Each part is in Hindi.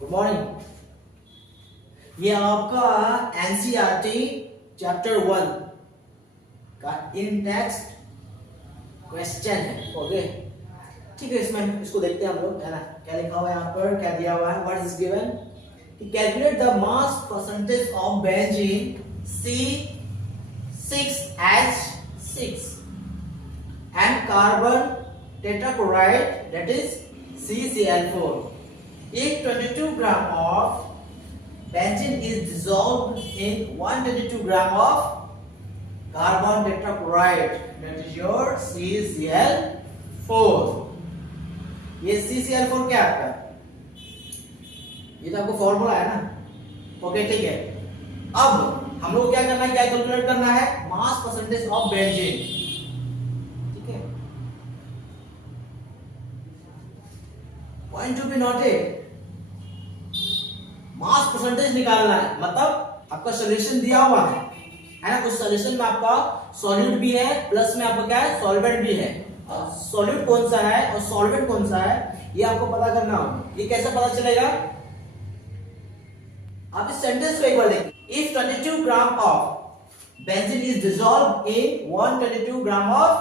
Good morning. ये आपका एनसीईआरटी चैप्टर 1 का इंडेक्स क्वेश्चन है। ओके ठीक है, इसमें इसको देखते हैं हम लोग, है ना। क्या लिखा हुआ है यहाँ पर, क्या दिया हुआ है, व्हाट इज गिवन कि calculate the mass percentage of benzene C6H6 and carbon tetrachloride, that is CCl4. If 22 gram of benzene is dissolved in 122 gram of carbon tetrachloride, that is your CCl4. ये CCl4 क्या आपका, ये तो आपको फॉर्मूला है ना। ओके ठीक है, अब हम लोग क्या करना है, क्या कैलकुलेट करना है, मास परसेंटेज ऑफ बेंजीन। ठीक है, point to be noted, mass percentage निकालना है। मतलब आपका सॉल्यूशन दिया हुआ है ना, उस सॉल्यूशन में आपका सॉल्यूट भी है, प्लस में आपका क्या है, सॉल्वेंट भी है। सॉल्यूट कौन सा है और सॉल्वेंट कौन सा है, ये आपको पता करना होगा। ये कैसे पता चलेगा, आप इस सेंटेंस को एक बार देखिए। If 22 gram of benzene is dissolved in 122 gram of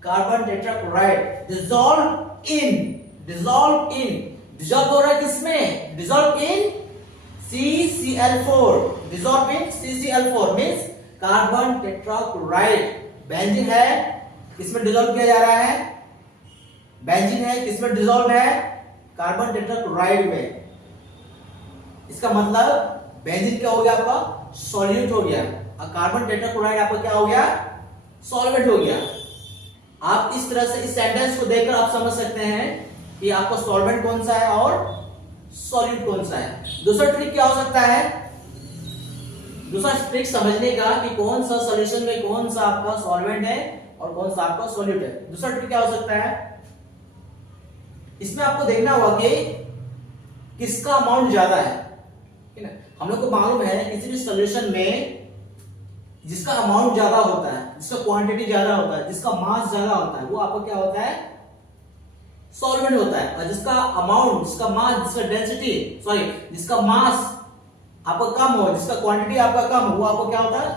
carbon tetrachloride, dissolve हो रहा है किसमें, dissolve in CCl4, dissolve in CCl4 means carbon tetrachloride. Benzene है, किसमें डिसॉल्व किया जा रहा है, बेंजीन है, किसमें डिसॉल्व है, कार्बन टेट्राक्लोराइड में। इसका मतलब बेंजीन क्या हो गया, आपका सॉल्यूट हो गया, और कार्बन टेट्राक्लोराइड आपका क्या हो गया, सॉल्वेंट हो गया। आप इस तरह से इस सेंटेंस को देखकर आप समझ सकते हैं कि आपका सॉल्वेंट कौन सा है और सॉल्यूट कौन सा है। दूसरा ट्रिक क्या हो सकता है, दूसरा ट्रिक समझने का कि कौन सा सॉल्यूशन में कौन सा आपका सॉल्वेंट है और कौन सा आपका सॉल्यूट है। दूसरा ट्रिक क्या हो सकता है, इसमें आपको देखना होगा कि किसका अमाउंट ज्यादा है ना। हम लोग को मालूम है किसी भी सॉल्यूशन में जिसका अमाउंट ज्यादा होता है, जिसका क्वांटिटी ज्यादा होता है, जिसका मास ज्यादा होता है, वो आपको क्या होता है, सॉल्वेंट होता है। और जिसका अमाउंट, जिसका मास, जिसका डेंसिटी, सॉरी जिसका मास आपका कम हो, जिसका क्वांटिटी आपका कम हो, वो आपको क्या होता है,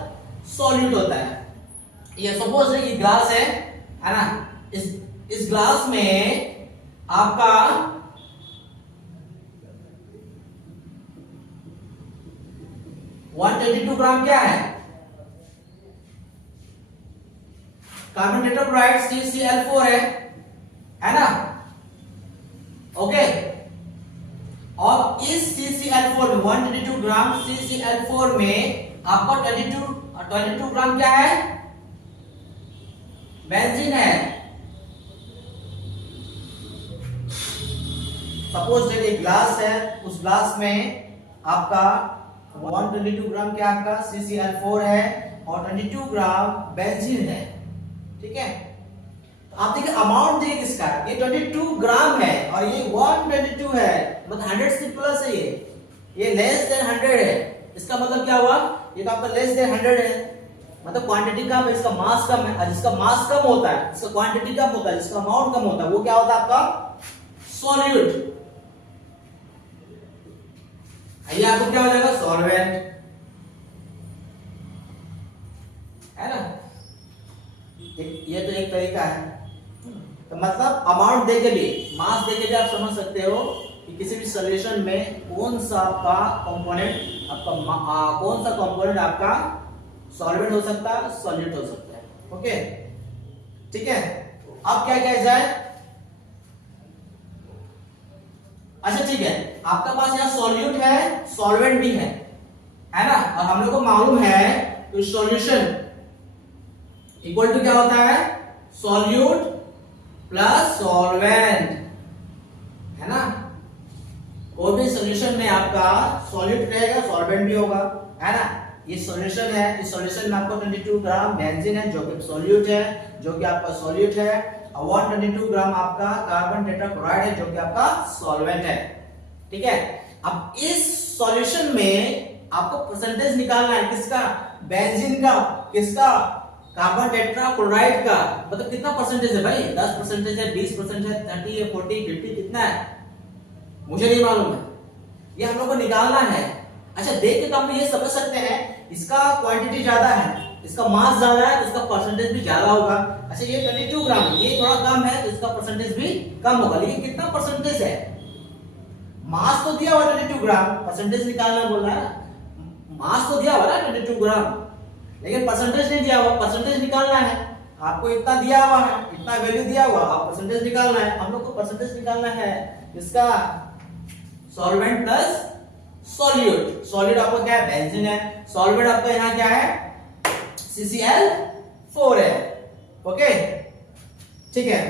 सॉल्यूट होता है। ये सपोज ये ग्लास है ना, इस ग्लास में आपका 122 ग्राम क्या है, कार्बन टेट्राक्लोराइड CCl4 है ना। ओके, और इस CCl4 में 122 ग्राम CCl4 में आपका 22 ग्राम क्या है, बेंजीन है। सपोज एक ग्लास है, उस ग्लास में आपका 122 ग्राम क्या आपका CCl4 है और 22 ग्राम बेंजीन है। ठीक है, आप देखिए अमाउंट देखिए किसका, ये 22 ग्राम है और ये 122 है, मतलब 100 से प्लस है, ये लेस देन 100 है। इसका मतलब क्या हुआ, ये तो आपका लेस देन 100 है, मतलब क्वांटिटी कम है, इसका मास कम है। जिसका मास कम होता है, जिसका क्वांटिटी कम होता है, जिसका अमाउंट कम होता है, वो क्या होता है, आपका सॉल्यूट। ये आपको क्या हो जाएगा, सॉल्वेंट, है ना। ये तो एक तरीका है। तो मतलब अमाउंट देके भी, मास देके भी आप समझ सकते हो कि किसी भी सॉल्यूशन में कौन सा आपका कंपोनेंट, आपका कौन सा कंपोनेंट आपका सॉल्वेंट हो सकता है, सॉल्यूट हो सकता है। ओके ठीक है, अब क्या किया जाए, अच्छा ठीक है, आपका पास यहाँ सॉल्यूट है, सॉल्वेंट भी है ना। और हम लोग को मालूम है तो सॉल्यूशन इक्वल टू क्या होता है, सॉल्यूट प्लस सॉल्वेंट, है ना। कोई भी सॉल्यूशन में आपका सॉल्यूट रहेगा, सॉल्वेंट भी होगा, है ना। ये सॉल्यूशन है, इस सॉल्यूशन में आपको 22 ग्राम बेंजीन है जो कि सॉल्यूट है, जो कि आपका सॉल्यूट है, और 122 ग्राम आपका कार्बन टेट्राक्लोराइड है जो कि आपका सॉल्वेंट है। ठीक है, अब इस सॉल्यूशन में आपको परसेंटेज निकालना है, किसका, बेंजीन का, किसका, कार्बन टेट्राक्लोराइड का। मतलब कितना परसेंटेज है भाई, 10% है, 20% है, 30 है, 40, 50, कितना है मुझे नहीं मालूम है, ये हम लोग को निकालना है। अच्छा देख के तो हम ये समझ सकते हैं इसका क्वांटिटी ज्यादा है, इसका मास ज्यादा है तो इसका परसेंटेज भी ज्यादा होगा। अच्छा ये 22 ग्राम, ये थोड़ा कम है तो इसका परसेंटेज भी कम होगा, लेकिन कितना परसेंटेज है? मास तो दिया हुआ 22 ग्राम, परसेंटेज निकालना बोल रहा है। मास तो दिया हुआ ना 22 ग्राम, लेकिन परसेंटेज नहीं दिया हुआ, परसेंटेज निकालना है। आपको इतना दिया हुआ है, इतना वैल्यू दिया हुआ, आप परसेंटेज निकालना है। हम लोग को परसेंटेज निकालना है इसका सॉल्वेंट प्लस सॉल्यूट। सॉल्यूट आपका क्या है? बेंजीन है। सॉल्वेंट आपका यहाँ क्या है? CCl4 है। ओके ठीक है।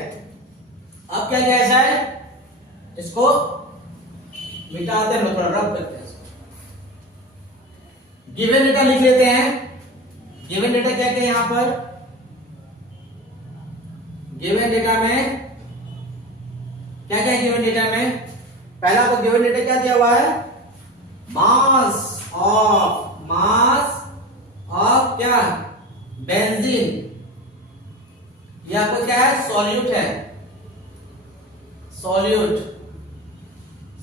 अब क्या क्या ऐसा है, इसको मिटाते हैं, थोड़ा रब करते हैं इसको। गिवन डेटा लिख लेते हैं। गिवन डेटा क्या क्या है यहां पर? गिवन डेटा में क्या क्या है? गिवन डेटा में पहला आपको गिवन डेटा क्या दिया हुआ है? मास ऑफ क्या? बेंजीन। ये आपको क्या है? सॉल्यूट है, सॉल्यूट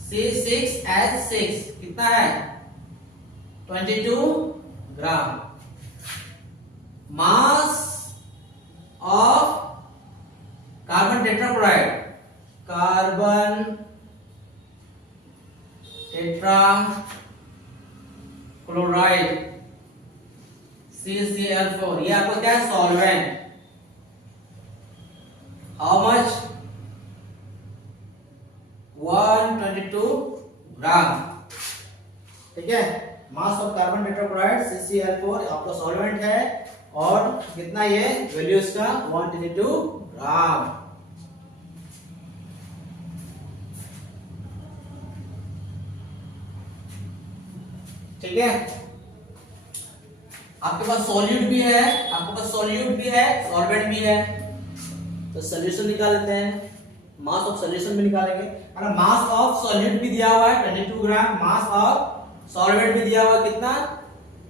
C6H6 कितना है? 22 gram. Mass of carbon tetrachloride, carbon tetrachloride CCl4, ये आपको क्या है? सॉल्वेंट। How much? 122 ग्राम। ठीक है। मास ऑफ कार्बन टेट्राक्लोराइड CCl4 आपका सॉल्वेंट है, और कितना ये वैल्यू इसका? 122 ग्राम। ठीक है। आपके पास सॉल्यूट भी है, आपके पास सॉल्यूट भी है, सॉल्वेंट भी है, तो सॉल्यूशन निकाल लेते हैं। मास ऑफ सॉल्यूशन भी निकालेंगे। अगर मास ऑफ सॉल्यूट भी दिया हुआ है 22 ग्राम, मास ऑफ सॉल्वेंट भी दिया हुआ है कितना?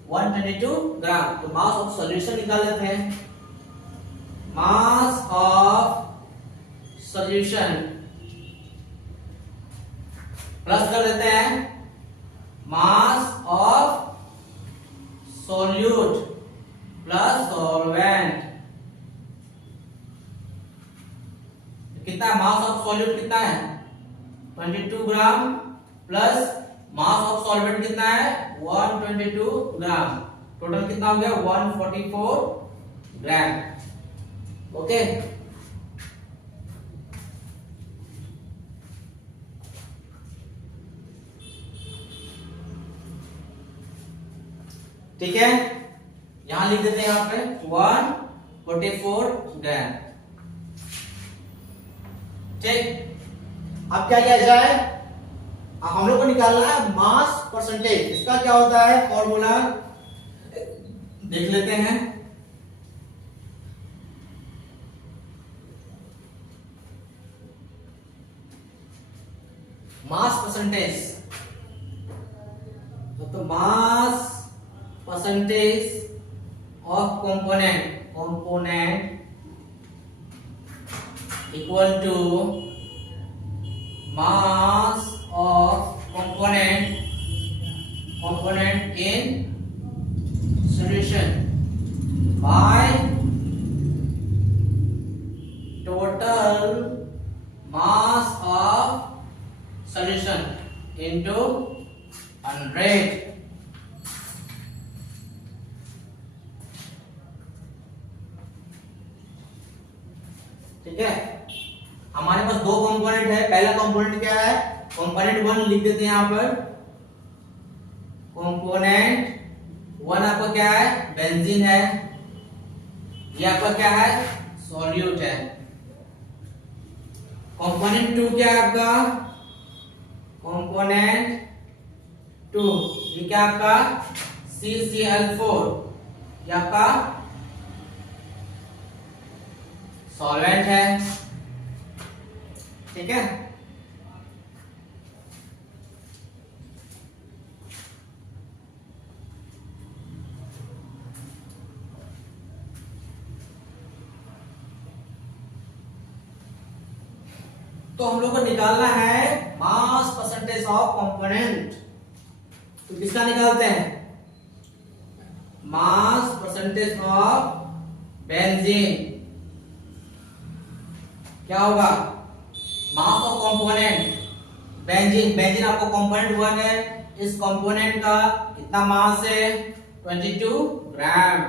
122 ग्राम। तो मास ऑफ सॉल्यूशन निकाल लेते हैं। मास ऑफ सॉल्यूशन प्लस कर लेते हैं mass of solute plus solvent. कितना मास ऑफ सॉल्यूट कितना है? 22 gram plus mass of solvent कितना है? 122 ग्राम। टोटल कितना हो गया? 144 ग्राम। ओके ठीक है। यहां लिख देते हैं, यहां पे 144 ग्राम। ठीक। अब क्या किया जाए? अब हम लोग को निकालना है मास परसेंटेज। इसका क्या होता है फॉर्मूला? देख लेते हैं। मास परसेंटेज, तो mass percentage of component equal to mass of component in solution by total mass of solution into 100। ठीक है। हमारे पास दो कंपोनेंट है। पहला कंपोनेंट क्या है? कंपोनेंट 1 लिख देते हैं यहां पर। कंपोनेंट 1 आपका क्या है? बेंजीन है। ये आपका क्या है? सॉल्यूट है। कंपोनेंट 2 क्या है आपका? कंपोनेंट 2 ये क्या आपका? CCl4, ये आपका सॉल्वेंट है। ठीक है। तो हम लोग को निकालना है मास परसेंटेज ऑफ कंपोनेंट। तो किसका निकालते हैं? मास परसेंटेज ऑफ बेंजीन क्या होगा? Mass of component benzene, benzene आपको कंपोनेंट 1 है, इस कंपोनेंट का कितना मास है? 22 ग्राम।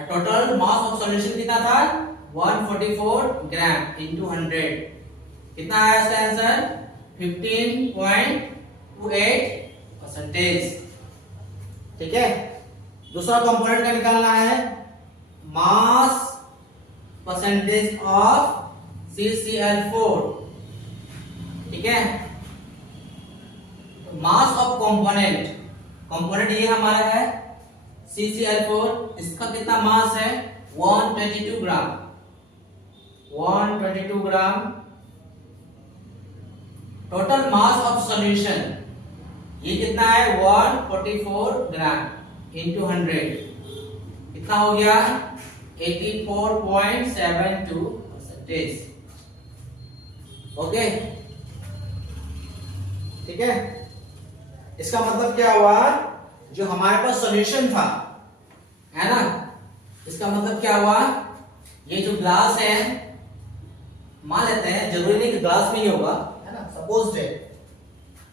टोटल मास ऑफ सॉल्यूशन कितना था? 144 ग्राम इंटू 100। कितना आया इसका आंसर? 15.28%। ठीक है। दूसरा कंपोनेंट का निकालना है मास परसेंटेज ऑफ CCl4। ठीक है। मास ऑफ कंपोनेंट, कंपोनेंट ये हमारा है CCl4, इसका कितना मास है? 122 ग्राम। 122 ग्राम। टोटल मास ऑफ सॉल्यूशन ये कितना है? 144 ग्राम इंटू 100। कितना हो गया? 84.72%। ओके, ठीक है। इसका मतलब क्या हुआ? जो हमारे पास सॉल्यूशन था, है ना, इसका मतलब क्या हुआ? ये जो ग्लास है, मान लेते हैं, जरूरी नहीं कि ग्लास में ही होगा, है ना, सपोज है,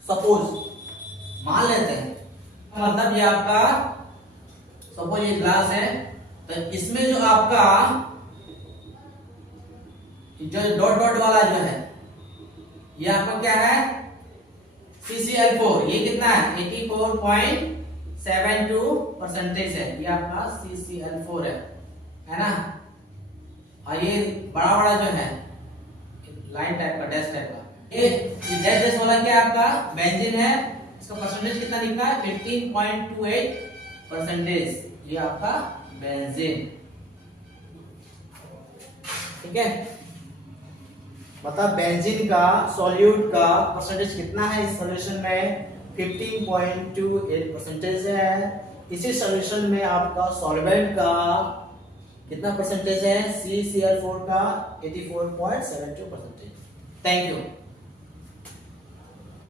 सपोज मान लेते हैं, मतलब ये आपका सपोज ये ग्लास है, तो इसमें जो आपका जो डॉट डॉट वाला जो है, ये आपका क्या है? CCl4। ये कितना है? 84.72% है। ये आपका CCl4 है ना। और ये बड़ा बड़ा जो है लाइन टाइप का, डैश टाइप का, ये डैश वाला क्या आपका? बेंजीन है। इसका परसेंटेज कितना लिखना है? 15.28%। ये आपका बेंजीन। ठीक है। मतलब बेंजीन का सॉल्यूट का परसेंटेज कितना है इस सॉल्यूशन में? 15.28% है। इसी सॉल्यूशन में आपका सॉल्वेंट का कितना परसेंटेज है? CCl4 का 84.72%। Thank you.